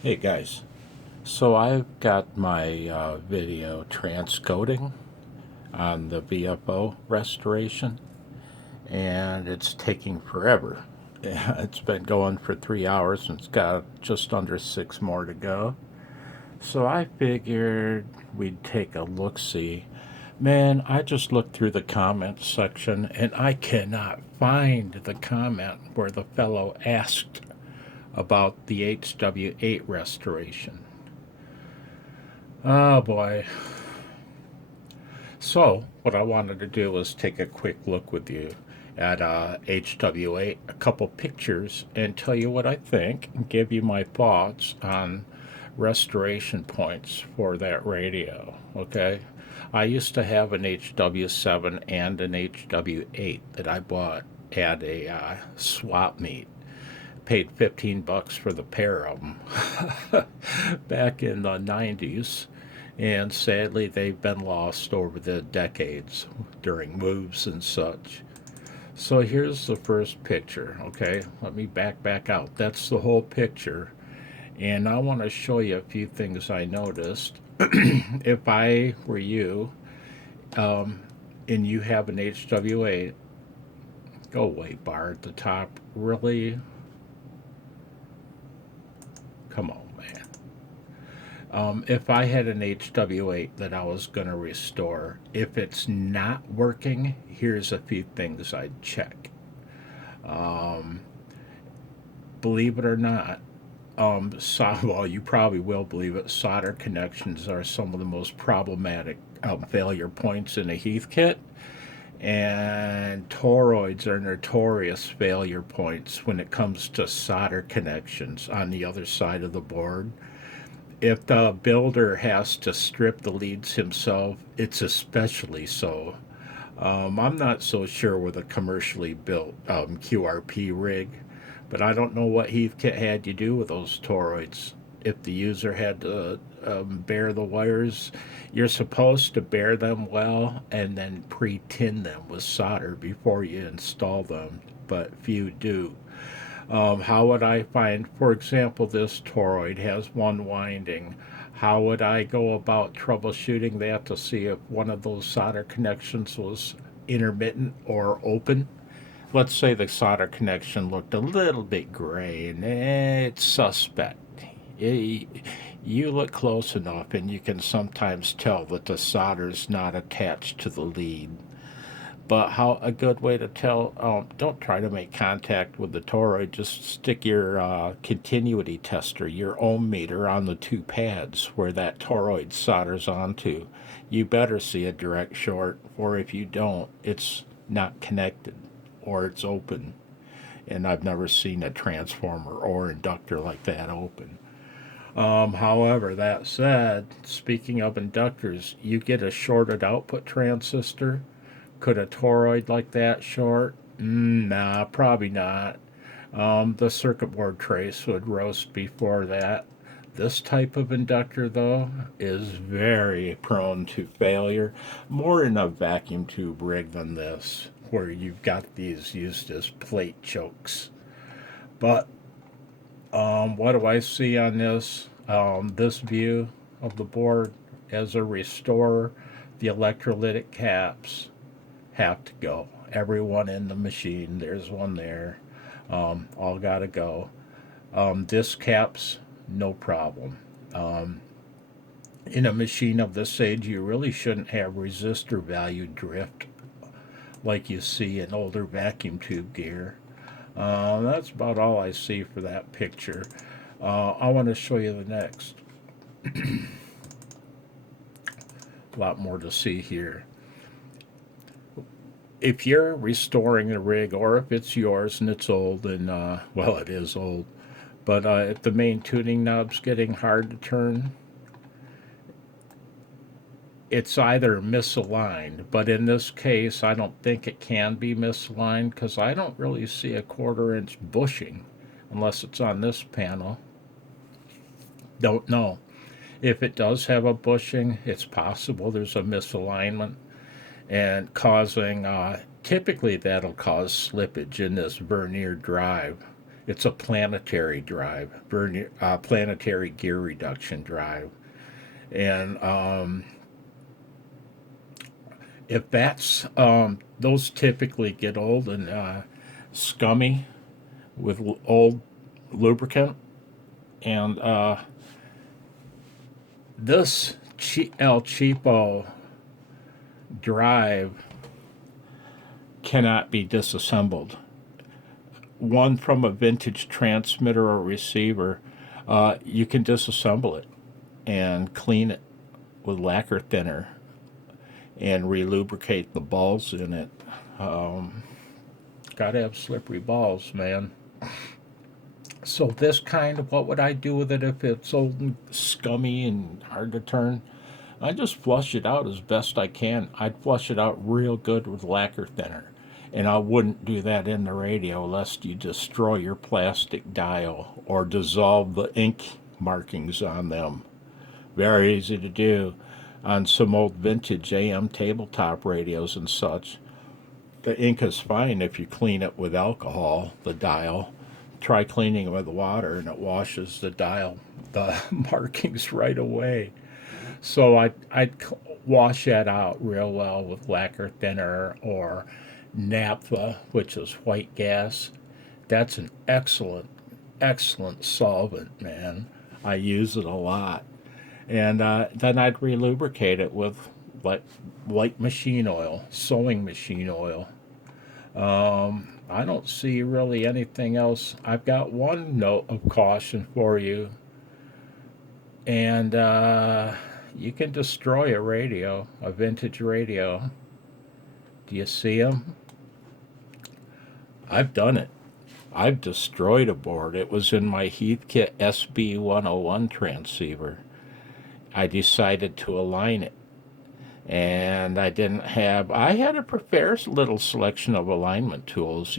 Hey guys, so I've got my video transcoding on the VFO restoration, and it's taking forever. It's been going for 3 hours and it's got just under 6 more to go. So I figured we'd take a look-see. Man, I just looked through the comments section and I cannot find the comment where the fellow asked about the HW-8 restoration. Oh boy. So, what I wanted to do was take a quick look with you at HW-8, a couple pictures, and tell you what I think and give you my thoughts on restoration points for that radio. Okay? I used to have an HW-7 and an HW-8 that I bought at a swap meet. Paid $15 for the pair of them back in the 90s, and sadly they've been lost over the decades during moves and such. So here's the first picture. Okay, let me back out. That's the whole picture, and I want to show you a few things I noticed. If I were you, and you have an HW-8, go away, bar at the top. Really? Come on, man. If I had an HW-8 that I was going to restore, if it's not working, here's a few things I'd check. Um, Believe it or not, well, you probably will believe it, solder connections are some of the most problematic failure points in a Heathkit, and toroids are notorious failure points when it comes to solder connections on the other side of the board. If the builder has to strip the leads himself, it's especially so. I'm not so sure with a commercially built QRP rig, but I don't know what Heathkit had you do with those toroids. If the user had to bare the wires, you're supposed to bare them well and then pre-tin them with solder before you install them, but few do. How would I find, for example, this toroid has one winding? How would I go about troubleshooting that to see if one of those solder connections was intermittent or open? Let's say the solder connection looked a little bit gray and it's suspect. You look close enough and you can sometimes tell that the solder's not attached to the lead. But how a good way to tell? Don't try to make contact with the toroid. Just stick your continuity tester, your ohm meter, on the two pads where that toroid solders onto. You better see a direct short, or if you don't, it's not connected or it's open. And I've never seen a transformer or inductor like that open. However, that said, speaking of inductors, you get a shorted output transistor. Could a toroid like that short? Nah, probably not. The circuit board trace would roast before that. This type of inductor, though, is very prone to failure. More in a vacuum tube rig than this, where you've got these used as plate chokes. But what do I see on this? This view of the board as a restorer, the electrolytic caps have to go. Everyone in the machine, there's one there. All gotta go. Disc caps, no problem. Um, in a machine of this age, you really shouldn't have resistor value drift like you see in older vacuum tube gear. That's about all I see for that picture. I want to show you the next. A lot more to see here. If you're restoring a rig, or if it's yours and it's old, and well, it is old, but if the main tuning knob's getting hard to turn, it's either misaligned. But in this case, I don't think it can be misaligned because I don't really see a 1/4 inch bushing unless it's on this panel. Don't know. If it does have a bushing, it's possible there's a misalignment and causing typically that'll cause slippage in this vernier drive, It's a planetary drive, planetary gear reduction drive. And if that's, those typically get old and scummy with old lubricant. And this El Cheapo drive cannot be disassembled. One from a vintage transmitter or receiver, you can disassemble it and clean it with lacquer thinner and relubricate the balls in it. Gotta have slippery balls, man. So this kind of, what would I do with it if it's old and scummy and hard to turn? I just flush it out as best I can. I'd flush it out real good with lacquer thinner. And I wouldn't do that in the radio lest you destroy your plastic dial or dissolve the ink markings on them. Very easy to do on some old vintage AM tabletop radios and such. The ink is fine if you clean it with alcohol, the dial. Try cleaning it with water and it washes the dial, the markings right away. So I'd wash that out real well with lacquer thinner or Naptha, which is white gas. That's an excellent solvent, man. I use it a lot. And then I'd relubricate it with light machine oil, sewing machine oil. I don't see really anything else. I've got one note of caution for you. And you can destroy a radio, a vintage radio. Do you see them? I've done it. I've destroyed a board. It was in my Heathkit SB101 transceiver. I decided to align it. And I had a fair little selection of alignment tools,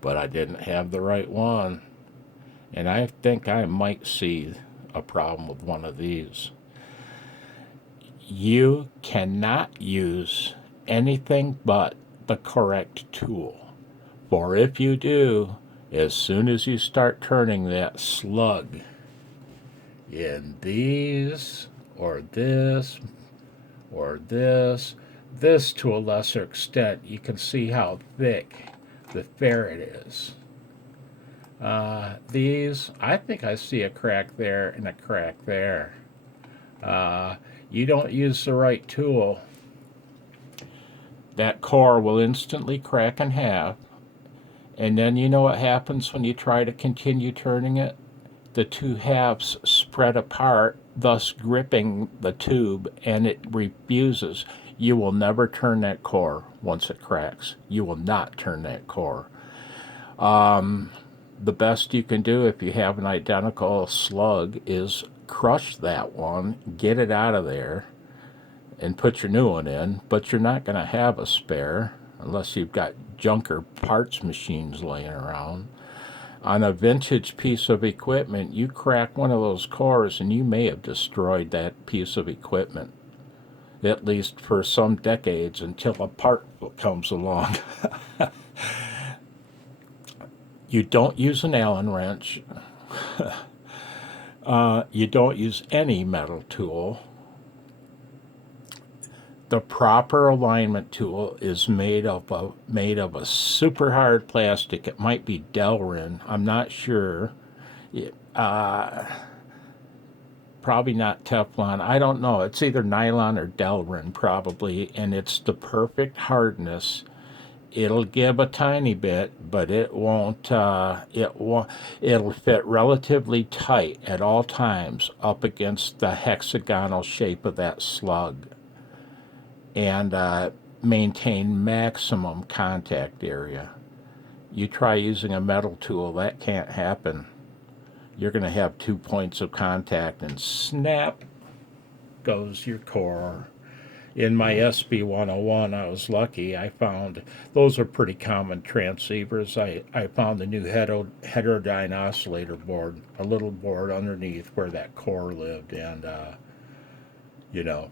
but I didn't have the right one. And I think I might see a problem with one of these. You cannot use anything but the correct tool. For if you do, as soon as you start turning that slug in these or this or this to a lesser extent, you can see how thick the ferret is. These, I think I see a crack there and a crack there. You don't use the right tool, that core will instantly crack in half. And then you know what happens when you try to continue turning it? The two halves spread apart, thus gripping the tube, and it refuses. You will never turn that core once it cracks. You will not turn that core. The best you can do if you have an identical slug is crush that one, get it out of there, and put your new one in. But you're not going to have a spare unless you've got junker parts machines laying around. On a vintage piece of equipment, you crack one of those cores and you may have destroyed that piece of equipment, at least for some decades, until a part comes along. You don't use an Allen wrench. You don't use any metal tool. The proper alignment tool is made of a super hard plastic. It might be Delrin. I'm not sure. Probably not Teflon. I don't know. It's either nylon or Delrin probably, and it's the perfect hardness. It'll give a tiny bit, but it won't. It'll fit relatively tight at all times up against the hexagonal shape of that slug, and maintain maximum contact area. You try using a metal tool, that can't happen. You're going to have 2 points of contact, and snap goes your core. In my SB101, I was lucky. I found, those are pretty common transceivers. I found a new heterodyne oscillator board, a little board underneath where that core lived, and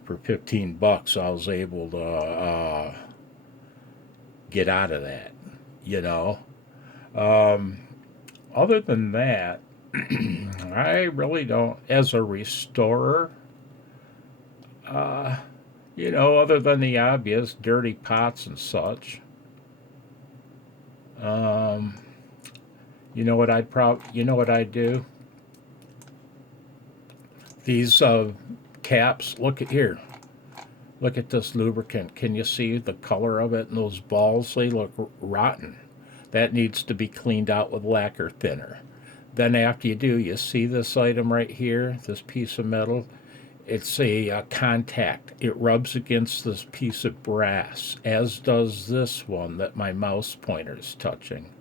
for $15 I was able to get out of that. Other than that, I really don't, as a restorer, uh, other than the obvious dirty pots and such. Um, you know what I'd do? These caps, look at here. Look at this lubricant. Can you see the color of it? And those balls, they look rotten. That needs to be cleaned out with lacquer thinner. Then after you do, you see this item right here, this piece of metal. It's a contact. It rubs against this piece of brass, as does this one that my mouse pointer is touching.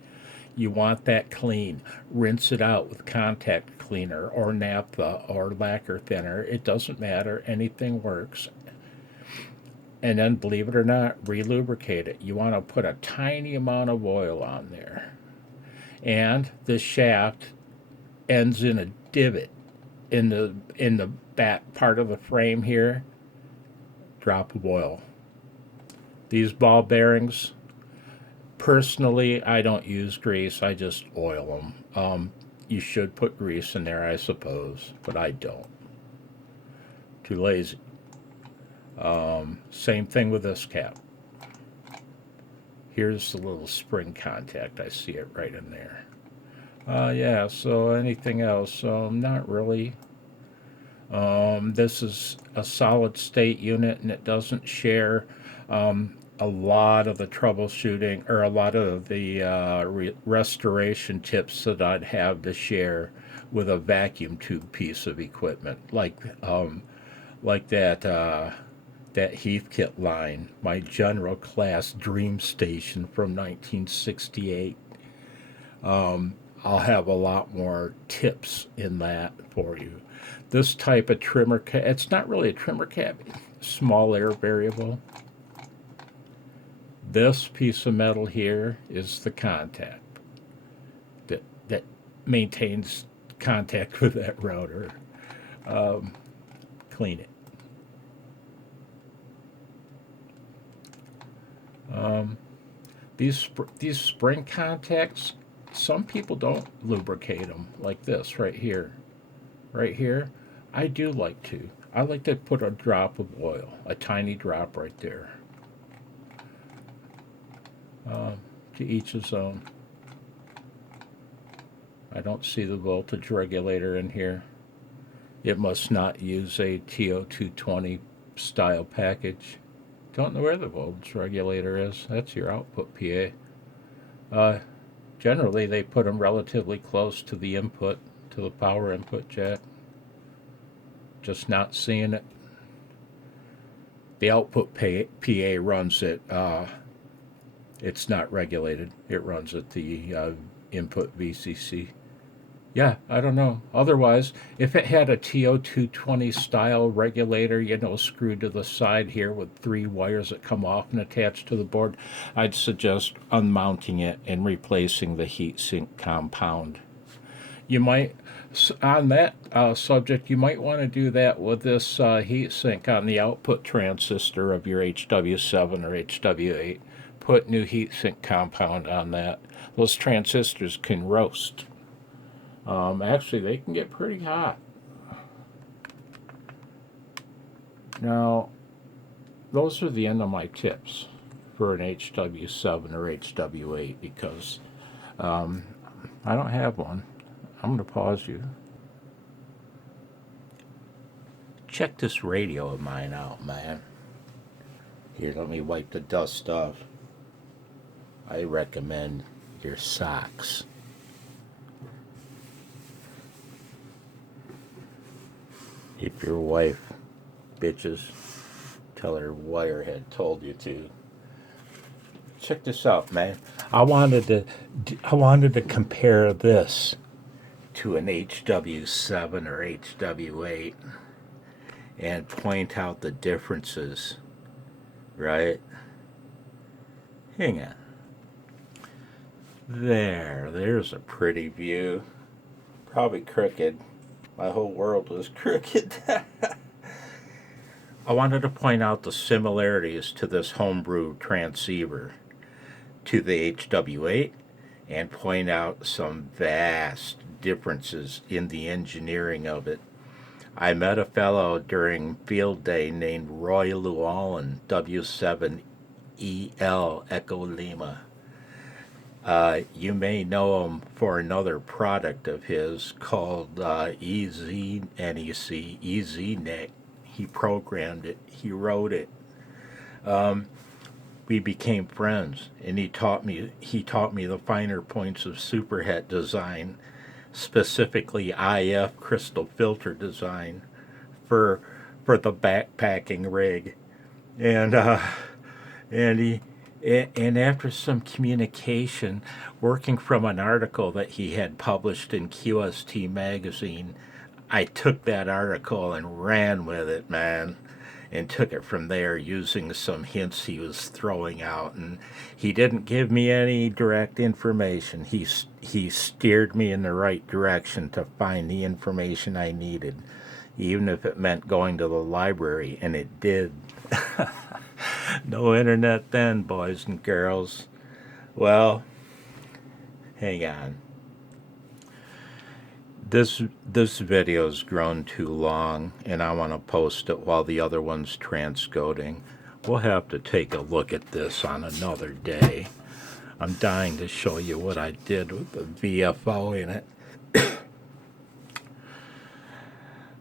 You want that clean. Rinse it out with contact cleaner or naphtha or lacquer thinner. It doesn't matter. Anything works. And then, believe it or not, relubricate it. You want to put a tiny amount of oil on there. And the shaft ends in a divot in the back part of the frame here. Drop of oil. These ball bearings, personally, I don't use grease. I just oil them. You should put grease in there, I suppose, but I don't. Too lazy. Same thing with this cap. Here's the little spring contact. I see it right in there. Yeah, so anything else? Not really. This is a solid state unit and it doesn't share a lot of the troubleshooting or a lot of the restoration tips that I'd have to share with a vacuum tube piece of equipment like that Heathkit line, my general class dream station from 1968. I'll have a lot more tips in that for you. This type of trimmer cap, it's not really a trimmer cap, small air variable. This piece of metal here is the contact that maintains contact with that router. Clean it. These spring contacts, some people don't lubricate them like this right here. Right here, I do like to. I like to put a drop of oil, a tiny drop right there. To each his own. I don't see the voltage regulator in here. It must not use a TO220 style package. Don't know where the voltage regulator is. That's your output PA. Generally, they put them relatively close to the input, to the power input jack. Just not seeing it. The output PA runs it. It's not regulated. It runs at the input VCC. Yeah, I don't know. Otherwise, if it had a TO220 style regulator, screwed to the side here with 3 wires that come off and attach to the board, I'd suggest unmounting it and replacing the heatsink compound. You might, on that subject, you might want to do that with this heatsink on the output transistor of your HW-7 or HW-8. Put new heatsink compound on that. Those transistors can roast. Actually, they can get pretty hot. Now, those are the end of my tips for an HW-7 or HW-8 because I don't have one. I'm going to pause you. Check this radio of mine out, man. Here, let me wipe the dust off. I recommend your socks. If your wife bitches, tell her Wirehead told you to. Check this out, man. I wanted to compare this to an HW-7 or HW-8 and point out the differences, right? Hang on. There's a pretty view. Probably crooked. My whole world was crooked. I wanted to point out the similarities to this homebrew transceiver to the HW-8 and point out some vast differences in the engineering of it. I met a fellow during field day named Roy Llewellyn, W7EL Echo Lima. You may know him for another product of his called EZNEC. He programmed it. He wrote it. We became friends, and he taught me the finer points of superhet design, specifically IF crystal filter design for the backpacking rig, and after some communication, working from an article that he had published in QST magazine, I took that article and ran with it, man, and took it from there using some hints he was throwing out. And he didn't give me any direct information. He steered me in the right direction to find the information I needed, even if it meant going to the library, and it did. No internet then, boys and girls. Well, hang on. This video's grown too long, and I want to post it while the other one's transcoding. We'll have to take a look at this on another day. I'm dying to show you what I did with the VFO in it.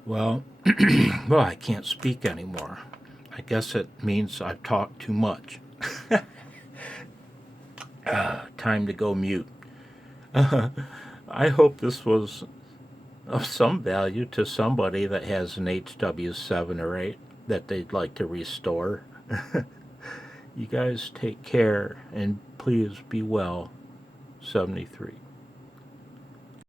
Well, I can't speak anymore. I guess it means I've talked too much. Time to go mute. I hope this was of some value to somebody that has an HW-7 or 8 that they'd like to restore. You guys take care, and please be well. 73.